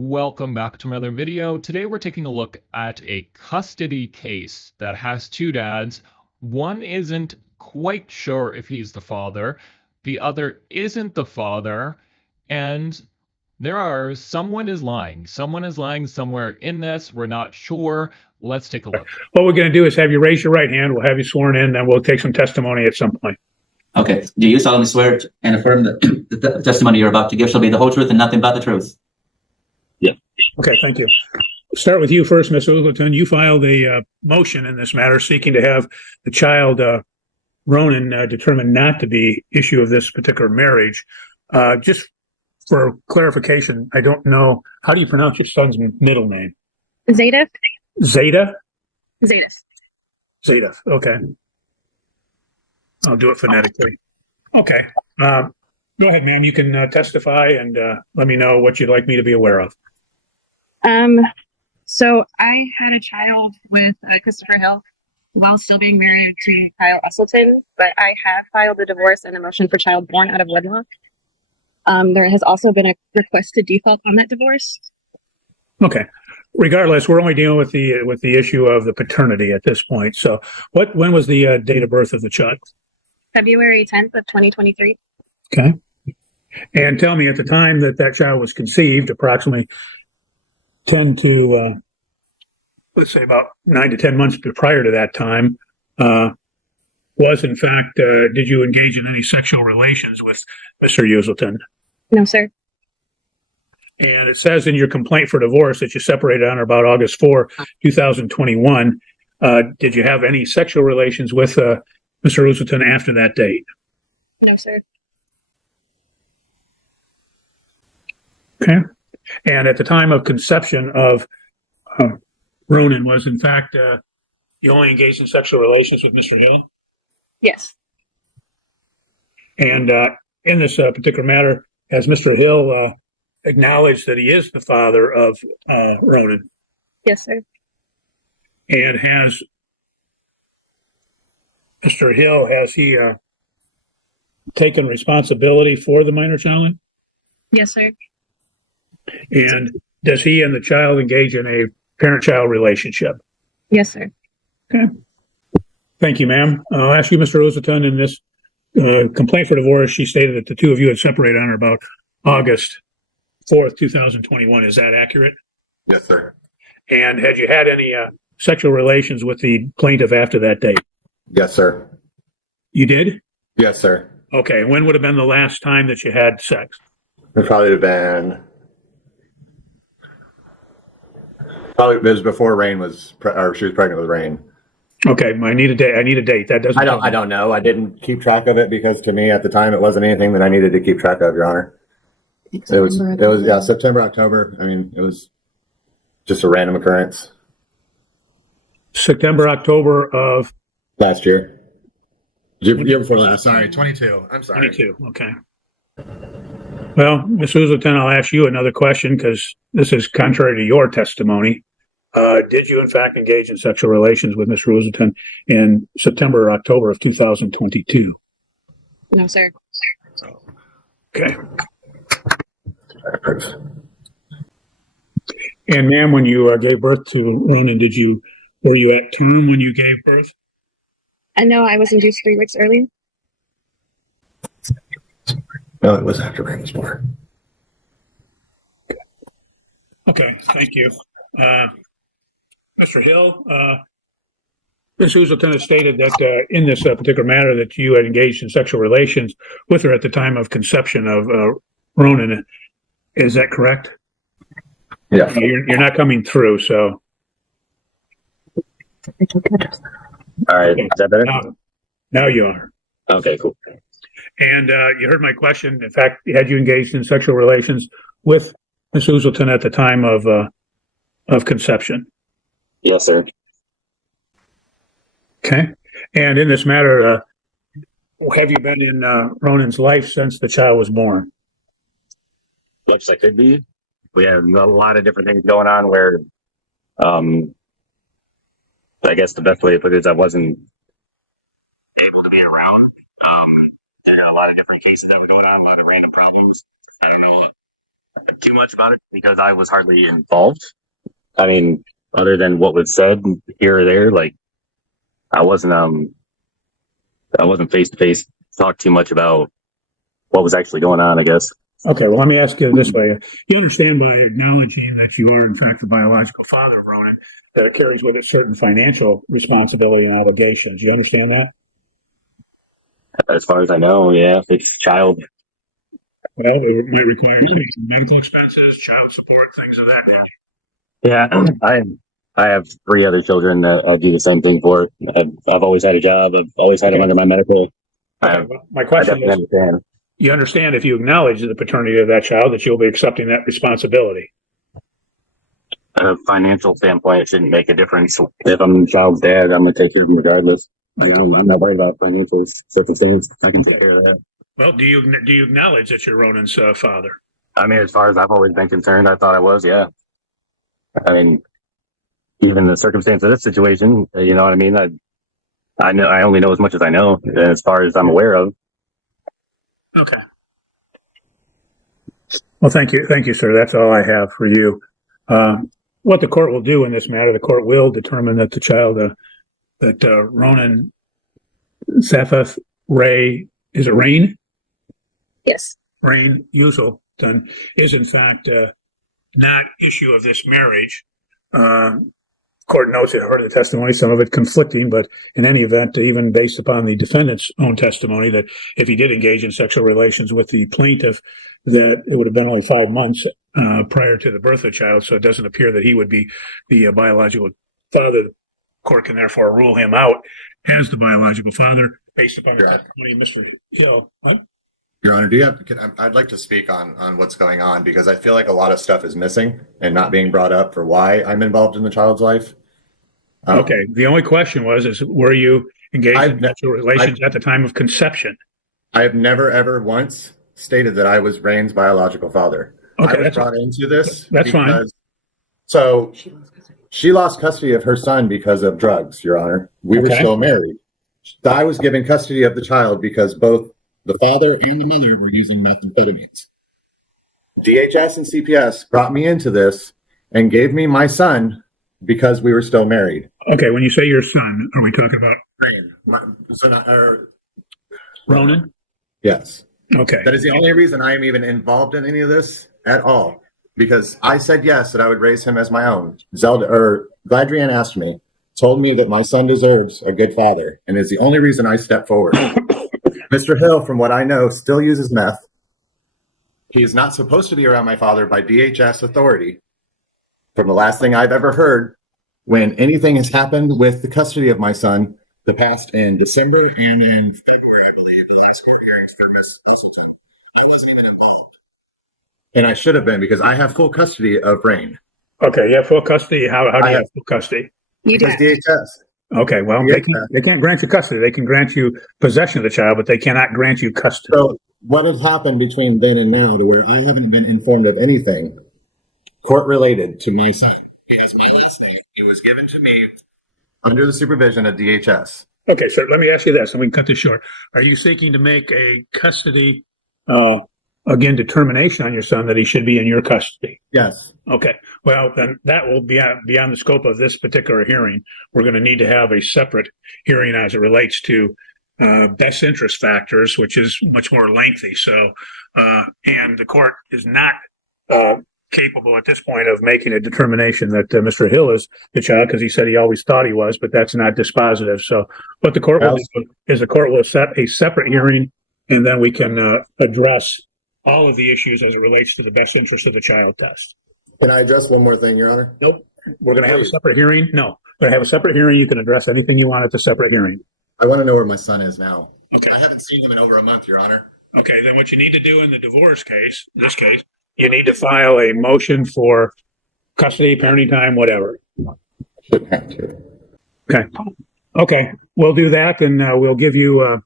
Welcome back to another video. Today we're taking a look at a custody case that has two dads. One isn't quite sure if he's the father, the other isn't the father, and someone is lying. Someone is lying somewhere in this. We're not sure. Let's take a look. What we're going to do is have you raise your right hand. We'll have you sworn in, and we'll take some testimony at some point. Okay. Do you solemnly swear and affirm that the testimony you're about to give shall be the whole truth and nothing but the truth? Yeah. Okay, thank you. Start with you first, Ms. Oogleton. You filed a motion in this matter seeking to have the child, Ronan, determined not to be issue of this particular marriage. Just for clarification, I don't know, how do you pronounce your son's middle name? Zeta. Zeta? Zetas. Zeta, okay. I'll do it phonetically. Okay. Go ahead, ma'am. You can testify and let me know what you'd like me to be aware of. So I had a child with Christopher Hill while still being married to Kyle Usselton, but I have filed a divorce and a motion for child born out of wedlock. There has also been a request to default on that divorce. Okay. Regardless, we're only dealing with the issue of the paternity at this point. So, when was the date of birth of the child? February 10th of 2023. Okay. And tell me, at the time that child was conceived, approximately 10 to, let's say about 9 to 10 months prior to that time, was in fact, did you engage in any sexual relations with Mr. Usselton? No, sir. And it says in your complaint for divorce that you separated on or about August 4, 2021. Did you have any sexual relations with Mr. Usselton after that date? No, sir. Okay. And at the time of conception of Ronan, was in fact you only engaged in sexual relations with Mr. Hill? Yes. And in this particular matter, has Mr. Hill acknowledged that he is the father of Ronan? Yes, sir. And has Mr. Hill, has he taken responsibility for the minor child? Yes, sir. And does he and the child engage in a parent-child relationship? Yes, sir. Okay. Thank you, ma'am. I'll ask you, Mr. Usselton, in this complaint for divorce, she stated that the two of you had separated on or about August 4th, 2021. Is that accurate? Yes, sir. And had you had any sexual relations with the plaintiff after that date? Yes, sir. You did? Yes, sir. Okay. When would have been the last time that you had sex? It probably have been. It was before Rain was, or she was pregnant with Rain. Okay. I need a date. I need a date. That doesn't. I don't know. I didn't keep track of it because to me at the time it wasn't anything that I needed to keep track of, Your Honor. It was September, October. I mean, it was just a random occurrence. September, October of last year. Year before last. Sorry, 22. I'm sorry. 22. Okay. Well, Ms. Usselton, I'll ask you another question because this is contrary to your testimony. Did you, in fact, engage in sexual relations with Mr. Usselton in September or October of 2022? No, sir. Okay. And ma'am, when you gave birth to Ronan, were you at term when you gave birth? I know I was induced 3 weeks earlier. No, it was after Rain was born. Okay, thank you. Mr. Hill, Ms. Usselton has stated that in this particular matter that you had engaged in sexual relations with her at the time of conception of Ronan. Is that correct? Yeah. You're not coming through, so. All right. Okay. Is that better? Now you are. Okay, cool. And you heard my question. In fact, had you engaged in sexual relations with Ms. Usselton at the time of conception? Yes, sir. Okay. And in this matter, have you been in Ronan's life since the child was born? Much as I could be. We have a lot of different things going on where, I guess the best way to put it is I wasn't able to be around. There are a lot of different cases that were going on, a lot of random problems. I don't know Too much about it because I was hardly involved. I mean, other than what was said here or there, like I wasn't face to face talk too much about what was actually going on, I guess. Okay, well, let me ask you this way. You understand by acknowledging that you are, in fact, the biological father of Ronan, that it carries with it certain financial responsibility and obligations. You understand that? As far as I know, yeah, it's child. Well, it might require medical expenses, child support, things of that nature. Yeah, I have 3 other children that I do the same thing for. I've always had a job. I've always had them under my medical. Okay, well, my I question definitely is, understand. you understand if you acknowledge the paternity of that child that you'll be accepting that responsibility? A financial standpoint, it shouldn't make a difference. If I'm the child's dad, I'm gonna take care of him regardless. I'm not worried about financial circumstance. I can take care of that. Well, do you acknowledge that you're Ronan's father? I mean, as far as I've always been concerned, I thought I was, yeah. I mean, even the circumstance of this situation, you know what I mean? I know I only know as much as I know, as far as I'm aware of. Okay. Well, thank you, sir. That's all I have for you. What the court will do in this matter, the court will determine that the child, that Ronan Safeth Ray, is it Rain? Yes. Rain Uselton is in fact not issue of this marriage. Court notes it heard the testimony, some of it conflicting, but in any event, even based upon the defendant's own testimony, that if he did engage in sexual relations with the plaintiff, that it would have been only 5 months prior to the birth of the child. So it doesn't appear that he would be the biological father. The court can therefore rule him out as the biological father based upon the testimony of Mr. Hill. What? Your Honor, I'd like to speak on what's going on because I feel like a lot of stuff is missing and not being brought up for why I'm involved in the child's life. Okay. The only question is were you engaged in sexual relations at the time of conception? I have never, ever once stated that I was Rain's biological father. Okay, I was brought into this. That's fine. So she lost custody of her son because of drugs, Your Honor. We were still married. I was given custody of the child because both the father and the mother were using methamphetamines. DHS and CPS brought me into this and gave me my son because we were still married. Okay, when you say your son, are we talking about Rain? Ronan? Yes. Okay. That is the only reason I am even involved in any of this at all. Because I said yes, that I would raise him as my own. Gladrian asked me, told me that my son deserves a good father, and is the only reason I stepped forward. Mr. Hill, from what I know, still uses meth. He is not supposed to be around my father by DHS authority. From the last thing I've ever heard, when anything has happened with the custody of my son, the past in December and in February, I believe, the last court hearings for Miss Heselton, I wasn't even involved. And I should have been because I have full custody of Rain. Okay, you have full custody. How do you have full custody? You do. DHS. Okay, well, they can't grant you custody. They can grant you possession of the child, but they cannot grant you custody. So what has happened between then and now to where I haven't been informed of anything court related to my son? He has my last name. It was given to me under the supervision of DHS. Okay, sir, let me ask you this, and we can cut this short. Are you seeking to make a custody, determination on your son that he should be in your custody? Yes. Okay, well, then that will be beyond the scope of this particular hearing. We're going to need to have a separate hearing as it relates to best interest factors, which is much more lengthy. So, and the court is not capable at this point of making a determination that Mr. Hill is the child, because he said he always thought he was, but that's not dispositive. So what the court will do is the court will set a separate hearing, and then we can address all of the issues as it relates to the best interest of the child test. Can I address one more thing, Your Honor? Nope. We're going to have a separate hearing. No, we're going to have a separate hearing. You can address anything you want at the separate hearing. I want to know where my son is now. Okay. I haven't seen him in over a month, Your Honor. Okay, then what you need to do in the divorce case, this case, you need to file a motion for custody, parenting time, whatever. Shouldn't have to. Okay, we'll do that, and we'll give you,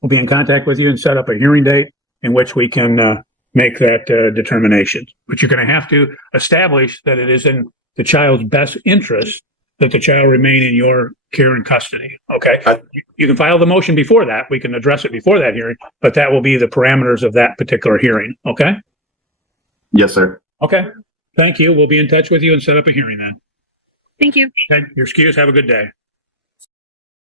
we'll be in contact with you and set up a hearing date in which we can make that determination. But you're going to have to establish that it is in the child's best interest that the child remain in your care and custody. Okay, you can file the motion before that. We can address it before that hearing, but that will be the parameters of that particular hearing. Okay. Yes, sir. Okay. Thank you. We'll be in touch with you and set up a hearing then. Thank you. Okay. You're excused. Have a good day.